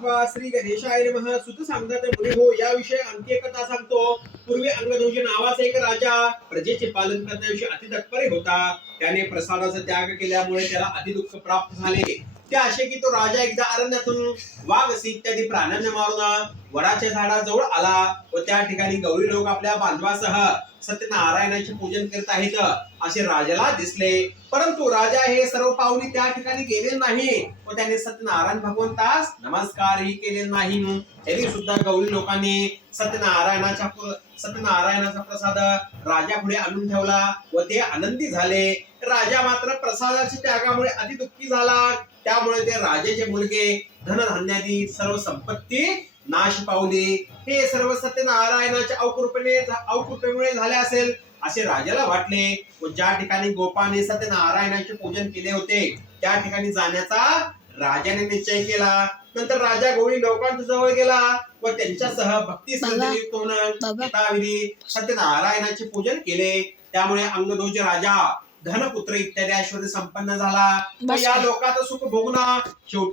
कृत्वा श्री गणेशाय नमः सुत सांगतात मुनी हो याविषयी आणखी एक कथा सांगतो. पूर्वी अंगदोष नावाचा एक राजा प्रजेचे पालन करण्याविषयी अति तत्पर होता. त्याने प्रसादाचा त्याग केल्यामुळे त्याला अति दुःख प्राप्त झाले. ते असे की तो राजा एकदा अरण्यातून वाघ सी इत्यादी प्राण्यांना मारून वडाच्या झाडाजवळ आला व त्या ठिकाणी गौरी लोक आपल्या बांधवासह सत्यनारायणाचे पूजन करत आहेत असे राजाला दिसले. परंतु राजा हे सर्व पाहुणे त्या ठिकाणी गेले नाही व त्याने सत्यनारायण भगवंतास नमस्कारही केले नाही. तरी सुद्धा गौरी लोकांनी सत्यनारायणाचा प्रसाद राजा पुढे आणून ठेवला व ते आनंदी झाले. राजा मात्र प्रसादाच्या त्यागामुळे अति दुःखी झाला. त्यामुळे ते राजाचे मुलगे धनधान्यादी सर्व संपत्ती नाश पावली. हे सर्व सत्यनारायणाच्या अवकृपेमुळे झाले असेल असे राजाला वाटले व ज्या ठिकाणी गोपाने सत्यनारायणाचे पूजन केले होते त्या ठिकाणी जाण्याचा राजाने निश्चय केला. नंतर राजा गौरी लोकांच्या जवळ गेला व त्यांच्यासह भक्ती श्रद्धेयुक्त होऊन सत्यनारायणाचे पूजन केले. त्यामुळे अंगदोष राजा धनपुत्र इत्यादी ऐश्वर्य संपन्न झाला व या लोकात सुख भोगून शेवटी